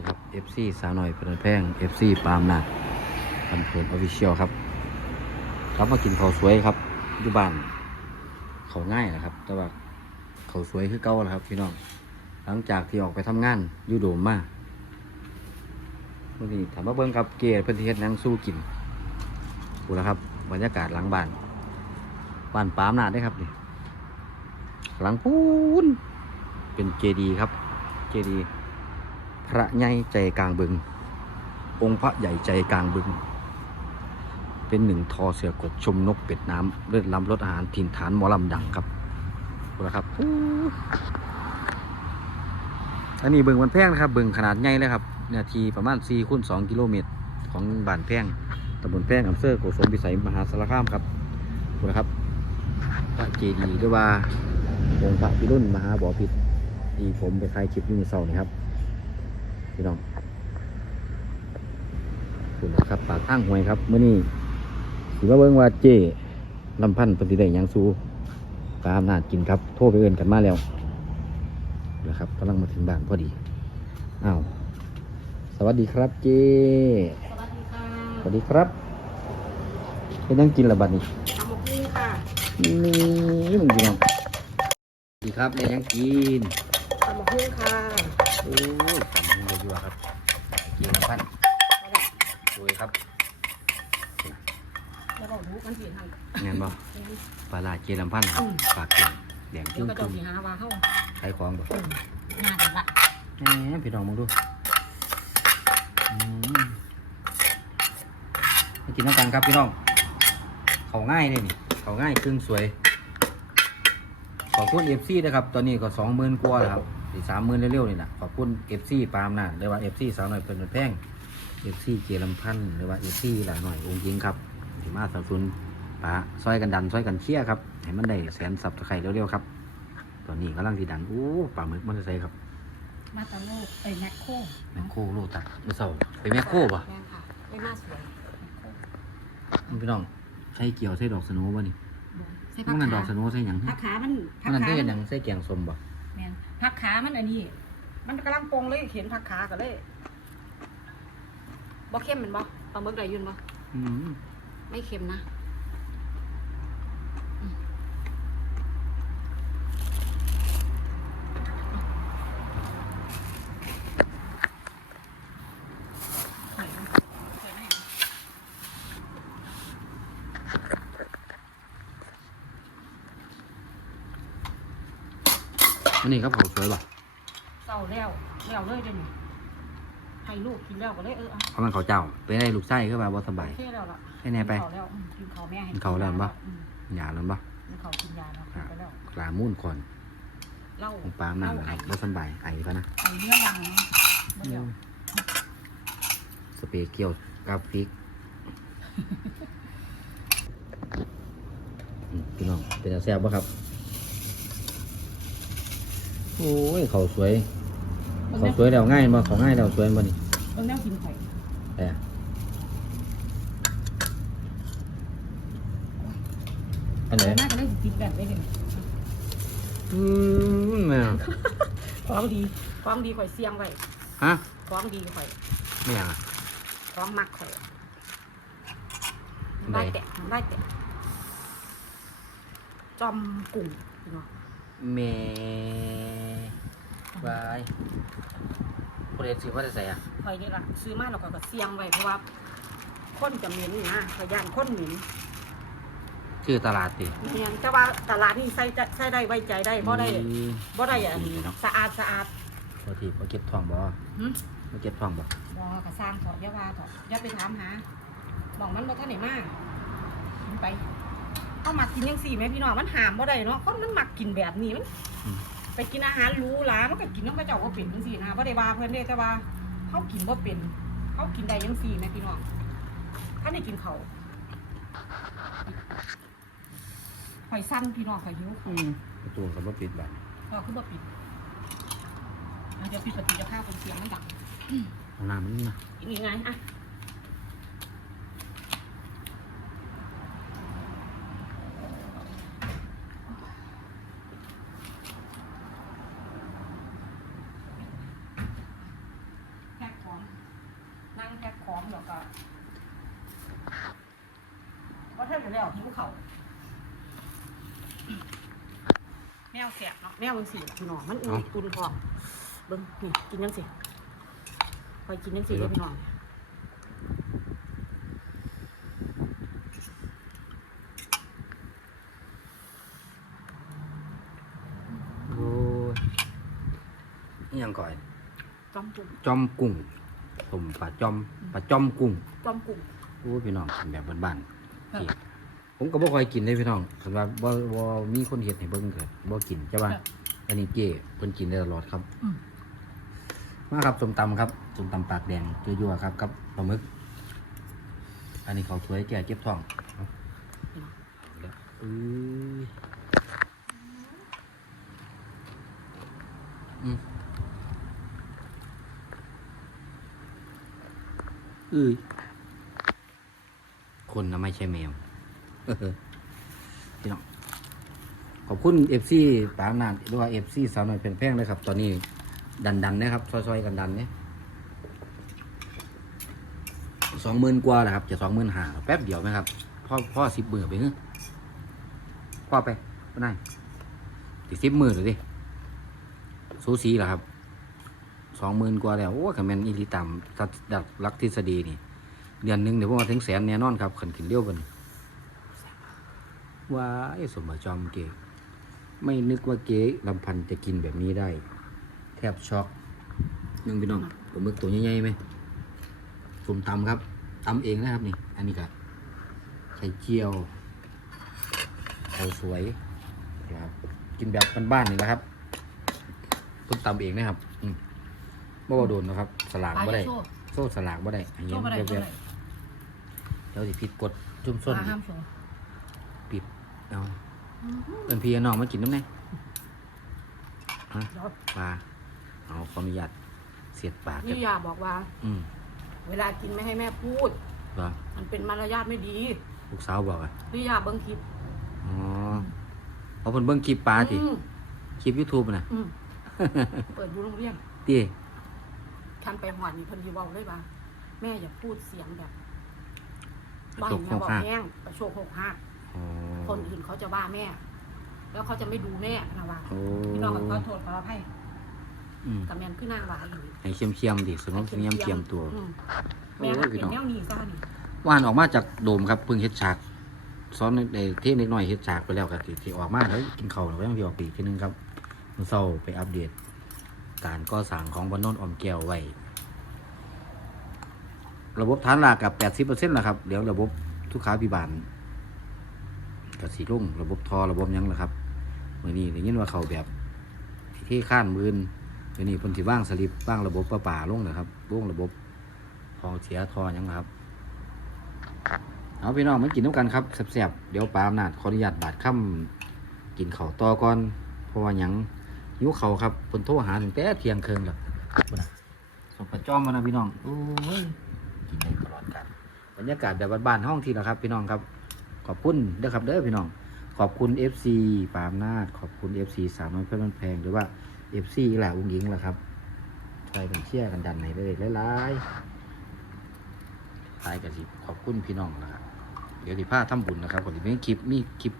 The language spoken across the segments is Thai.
ดีครับ FC สาวหน่อยเพลินแพง FC ปามนาดทำเพลินออฟฟิเชียลครับครับมากินข้าวสวยครับอยู่บ้านเขาง่ายนะครับ แต่ว่าเขาสวยคือเก่าแล้วครับพี่น้อง หลังจากที่ออกไปทำงานอยู่โดมมาวันนี้ถามว่าเบิ้งครับเกศเพื่อนที่เฮ็ดหนังสู้กินดูแล้วครับ บรรยากาศหลังบ้านบ้านปามนาดได้ครับนี่หลังปูนเป็นเจดีครับ เจดี พระใหญ่ใจกลางบึง องค์พระใหญ่ใจกลางบึง เป็นหนึ่งทอเสือกกชมนกเป็ดน้ำเลือดล้ำรสอาหารถิ่นฐานหมอลำดังครับดูนะครับอันนี้บึงมันแพงนะครับบึงขนาดใหญ่เลยครับเนื้อที่ประมาณ4คูณ2กิโลเมตรของบ้านแพงตำบลแพงอำเภอโกสมพิสัยมหาสารคามครับดูนะครับพระเจดีย์หรือว่าองค์พระพิรุณมหาบ่อพิษที่ผมไปถ่ายคลิปยูในเสาร์นี่ครับ พี่น้องขอบคุณนะครับปากทางหวยครับเมื่อนี้ถือว่าเบิ่งว่าเจ้ลำพันธ์ปฏิได้หยังสู้ตามนาจกินครับ โทรไปเอื่นกันมาแล้วนะครับกำลังมาถึงบ้านพอดีอ้าวสวัสดีครับเจ้สวัสดีค่ะสวัสดีครับเป็นยังกินละบัดนี้ทำหมกนี่ค่ะนี่มึงพี่น้องสวัสดีครับเป็นยังกินทำหมกนี่ค่ะโอ้ยทำให้ยัวๆครับเกี๊ยวพันสวยครับแล้วบอกรู้มันเสียทางงานบ่ปลาลาเกี๊ยวลำพันครับปากเก่งแดงเดี๋จึ้ยวงก็จึ้จะงสีหาว่าเข้าใช้ของบ่งานละแหมพี่น้องมึงดูอืมให้กินน้ำกันครับพี่น้อง เขาง่ายเลยนี่ เขาง่ายครึ่งสวย ขอบคุณเอฟซีนะครับ ตอนนี้ก็สองหมื่นกว่าแล้วครับ สี่สามหมื่นเร็วๆนี่นะขอบคุณเอฟซีปาล์มนาดหรือว่าเอฟซีสาวหน่อยเป็นแพงเอฟซีเจลำพันธ์หรือว่าเอฟซีหลายหน่อยองค์ยิงครับที่มาสนับสนุนปะซอยกันดันซอยกันเชี่ยร์ครับให้มันได้แสนสับตะไคร้เร็วๆครับตอนนี้กำลังสีดันอู้ปลาหมึกมันจะใส่ครับ มาตาโลกเอ้ยแมคโครแมคโครโลตัดเมื่อเช้าไปแมคโครป่ะแม่ค่ะไม่น่าสวยพี่น้องใช้เกี่ยวใช้ดอกสโนว์ป่ะนี่ใช่มัผันกนั่นดขาอกสโนว์ใช่หยังผักขามันผัมันกนั่นขาใช่มันหยังใช่แกงส้มป่ะ แม่นผักขามันอันนี้ มันกำลังปรุงเลยเห็นผักขาก็เลยบ่เข้มแมันบ่ปลาหมึกได้ยืนบ่อืมไม่เค็มนะอืมไข่มันไข่มัน อันนี้ครับเขาสวยป่ะเศร้าแล้วแล้วเลยเดี๋ยวนี้ให้ลูกกินแล้วก็เลยเออเอาเพราะมันเขาเจ้าไปได้ลูกไส้คือว่าบ่สบายโอเคแล้วล่ะให้แน่ไป กินข้าวแล้วอืมกินข้าวแม่ให้กินข้าวแล้วบ่อืมหยาแล้วป่ะกินข้าวกินยาแล้วกินไปแล้วกลามุ่นก่อนเหล้าของปลาหนังนะครับบ่สบายไอก็นะ ไอ้เนื้อวังเนาะบ่เดี๋ยวสเปรย์เกี่ยวกราฟิกอืมพี่น้องเป็นแซ่บป่ะครับ โอ้ยเขาสวยเขาสวยแล้วง่ายบ่เขาง่ายแล้วสวยบ่นี่เบิ่งแนวกินไข่แต่อันไหนน่าจะได้กินแบบได้เลยอืมแม่ของดีของดีข่อยเสียงไว้ฮะของดีข่อยไม่ยังอะของมักข่อยอันใดได้แตะได้แตะจอมกุ้งพี่น้อง เมบายประเด็นสิว่าจะใส่อะข่อยนี่ล่ะซื้อมาแล้วข่อยก็เสียงไว้เพราะว่าคนจะเหม็นนะข่อยย่านคนเหม็นชื่อตลาดติแม่นแต่ว่าตลาดนี่ใส่จะใส่ได้ไว้ใจได้บ่ได้อืมบ่ได้อันดีเนาะสะอาดสะอาดพอทีพอเก็บทองบ่หึมาเก็บทองบ่บ่ก็สร้างเถอะอย่าว่าเถอะอย่าไปถามหาบอกมันบ่ทันได้มากินไป เอามากินจังซี่แม่พี่น้องมันหามบ่ได้เนาะคนมันมักกินแบบนี้มันอืม ไปกินอาหารหรูหรามันก็กินน้ำพระเจ้าก็เป็นจังซี่นะบ่ได้ว่าเพิ่นเด้แต่ว่าเฮากินบ่เป็นเฮากินได้จังซี่แม่พี่น้องถ้าได้กินเขาวข่อยสั้นพี่น้องข่อยหิวอืมประตูเขาบ่ปิดบัดก็คือบ่ปิดอะเดี๋ยวปิดประตูจะพาคนเสียงมันดังเอาน้ำมันนะอีกยังไงอะ แพ็คของแล้วก็ว่าถ้าจะแล้วหิวเขาแมวเสียบเนาะแมวมันสีพี่น้องมันอุ่นอุ่นพร้อมเบิ้งนี่กินยังสิคอยกินยังสิเด้อพี่น้องโอ้ยอิหยังก่อยจอมกุ้งจอมกุ้ง ผมปลาจอมปลาจอมกุ้งจอมกุ้งโอ้ยพี่น้องกินแบบบ้านๆครับที่ผมก็บ่ค่อยกินเลยพี่น้องคันว่าบ่บ่มีคนเฮ็ดให้เบิ่งก็บ่กินใช่ป่ะอันนี้เก้เพิ่นกินได้ตลอดครับอืมมาครับส้มตำครับส้มตำปากแดงยั่วๆครับกับปลาหมึก อันนี้เขาช่วยแก่เก็บท้องเอาเอาแล้วเอ้ยอืม เอ้ยคนนะไม่ใช่แมวพี่น้องขอบคุณเอฟซีปามนานหรือว่าเอฟซีสาวน้อยเป็นแพงเลยครับ ตอนนี้ดันดันๆนะครับซอยๆกันดันเนี่ยสองหมื่นกว่าแหละครับ จะสองหมื่นห้าแป๊บเดียวไหมครับพ่อพ่อสิบหมื่นไปเฮ้ยพ่อไปก็ได้ติสิบหมื่นเลยดิสูสีเหรอครับ สองหมื่นกว่าแล้วโอ้คอมเมนอีหลิตามตัดดักลักทฤษฎีนี่ เดือนหนึ่งเดี๋ยวพวกมาถึงแสนแน่นอนครับขันขึ้นเร็วกันว้ายสมบัติจอมเก๋ไม่นึกว่าเก๋ลำพันจะกินแบบนี้ได้ แทบช็อกนึงพี่น้องผมมึกตัวใหญ่ๆไหมผมตำครับตำเองนะครับนี่ อันนี้ก็ไข่เจียวข้าสวยนะครับกินแบบบ้านๆนี่แหละครับผมตำเองนะครับ อืมบ่ว่าโดนนะครับ สลากปลาบ่ได้โซ่โซ่สลากบ่ได้อันโซ่นี้บ่ได้เรียโซ่บบ่ได้ๆเดี๋ยวสิผิดกฎจุ่มปส้นลาห้ามโซ่ปิดเอาเป็นพี่กับน้องมากินน้ำไงฮะเดี๋ยวปลาเอาขออนุญาตเสียดปากนี่ยาบอกว่า อืมเวลากินไม่ให้แม่พูดเหรอมันเป็นมารยาทไม่ดี ลูกสาวบอกอะนี่ยาเบิ้งคลิปอ๋อเอาเพิ่นเบิ่งคลิปปลาติอืมคลิปยูทูบน่ะอืมเปิดดูโรงเรียนติ ทันไปหอดนี่เพิ่นยีเว้าเลยว่าแม่อย่าพูดเสียงแบบโชว่าคแม่ข้างบอกข้างแห้งประโชคหกหักอ๋อคนอื่นเขาจะว่าแม่ แล้วเขาจะไม่ดูแม่นะว่าโอ้พี่น้องขอโทษขออภัยอืมกับแมนคือนางว่าอยู่ให้เคียมเคียมๆดิสงบเคียมเคียมตัวอืมโอ้แม่ก็ยพี่เป็นน้องแนวนี้ซะนี่ว่านออกมาจากโดมครับเพิ่งเฮ็ดฉากซ้อนในเทศนิดหน่อยเฮ็ดฉากไปแล้วครับที่ที่ออกมาแล้วกินข้าวแล้วยังพี่ออกปีกทีนึงครับมื้อเช้าไปอัปเดต การก่อสร้างของบนนนออมแก้วไว้ ระบบฐานรากกับ80%แล้วครับเดี๋ยวระบบทุกขาพิบาลกับสีลุ่งระบบทอระบบยังล่ะครับเมื่อนี้ได้ยินว่าเขาแบบที่ข้านมืนเดี๋ยวนี้เพิ่นสิว่างสลิปว่างระบบประป่าลงนะครับลงระบบทองเสียทอยังล่ะครับเอาพี่น้องมากินน้ำกันครับแซ่บๆเดี๋ยวปลาอำนาจขออนุญาตบาดค่ำกินเข้าต่อก่อนเพราะว่ายัง หิวเขาครับเพิ่นโทรหาถึงแต่เที่ยงคืนแล้วส่งประจอมมานะพี่น้องโอ้ยกินได้ตลอดกันบรรยากาศแบบบ้านๆห้องที่ละครับ พี่น้องครับ ขอบคุณเด้อครับเด้อพี่น้อง ขอบคุณ FC ปามนาดขอบคุณ FC สามน้อยเพื่อนแพงหรือว่า FC อีหล่าอุ้งยิงล่ะครับช่วยกันเชียร์กันดันไหนเลยหลายๆตายกันสิขอบคุณพี่น้องนะครับเดี๋ยวที่ผ้าทำบุญนะครับผมจะมีคลิปมีคลิป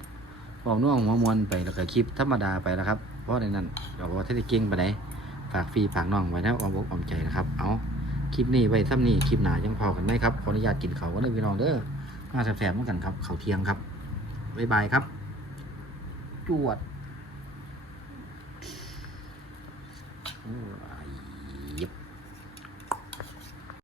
บอกน่วงหัวมวนไปแล้วก็คลิปธรรมดาไปแล้วครับ เพราะในนั้นเราบอกว่าถ้าจะเก่งไปไหนฝากฟรีฝากน้องไว้นะออมอกออมใจนะครับ เอาคลิปนี้ไว้ซ้ำนี้คลิปหนายังพอกันไหมครับขออนุญาตกินเขาวกันเลยพี่น้องเด้อมาแสบๆเหมือนกันครับ เขาเทียงครับบ๊ายบายครับ จวด